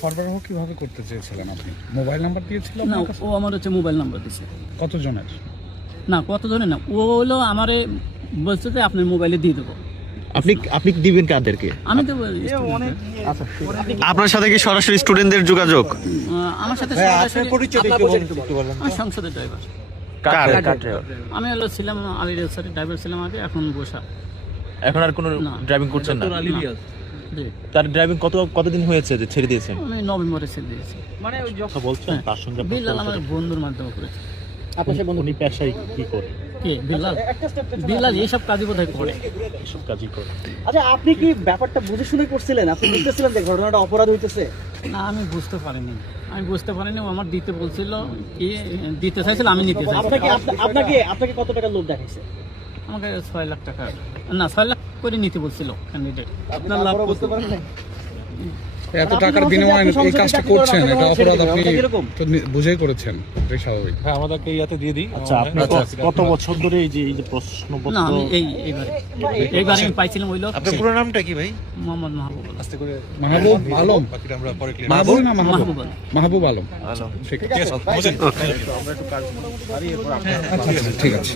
সরবরাহ কিভাবে করতে চেয়েছিলেন আপনি? মোবাইল নাম্বার দিয়েছিলেন? না, ও আমার হচ্ছে মোবাইল নাম্বার দিছে। কতজনের? না, কতজনের না, ও হলো আমারে বলছে যে আপনার মোবাইলে দিয়ে দেবো। আপনি দিবেন কাদেরকে? আমি তো আপনার সাথে কি সরাসরি স্টুডেন্টদের যোগাযোগ? আমার সাথে আমার সংসদের ড্রাইভার। কার? আমি হলো ছিলাম আলী রেলসারের ড্রাইভার ছিলাম আগে, এখন বসা। এখন আর কোনো ড্রাইভিং করছেন না? জি। তার ড্রাইভিং কতদিন হয়েছে যে ছেড়ে দিয়েছেন? আমি নভেম্বরে ছেড়ে দিয়েছি। কথা বলছেন তার সঙ্গে? বিল্লাল আমার বন্ধুর মাধ্যমে করেছে। উনি পেশায় কি করে? কে বিল্লাল? বিল্লাল এইসব কাজই বোধহয় করে। এসব কাজই করে। আচ্ছা, আপনি কি ব্যাপারটা বুঝে শুনে করছিলেন? আপনি বুঝতেছিলেন যে ঘটনাটা অপরাধ হইতেছে? না, আমি বুঝতে পারিনি। ও আমার দিতে বলছিল, কি দিতে চাইছিল, আমি নিতে চাইছি। আপনাকে কত টাকা লোভ দেখাইছে? আমাকে 6 লাখ টাকা, না 6 লাখ করে নিতে বলছিল ক্যান্ডিডেট। আপনার লাভ বুঝতে পারেন না? এত টাকার বিনিময়ে এই কাজটা করছেন, এটা অপরাধ আপনি তো বুঝেই করেছেন, এটাই স্বাভাবিক। হ্যাঁ, আমাদেরকে ইয়াতে দিয়ে দিই। আচ্ছা, আপনি কত বছর ধরে এই যে প্রশ্নপত্র? না, আমি এইবারে আমি পাইছিলাম ওই লোক। আপনার পুরো নামটা কি ভাই? মোহাম্মদ মাহবুব আলম। আস্তে করে মাহবুব আলম। বাকিটা আমরা পরে ক্লিয়ার মাহবুব না মাহবুব আলম। মাহবুব আলম। আলম। ঠিক আছে, বুঝেন? আচ্ছা ঠিক আছে।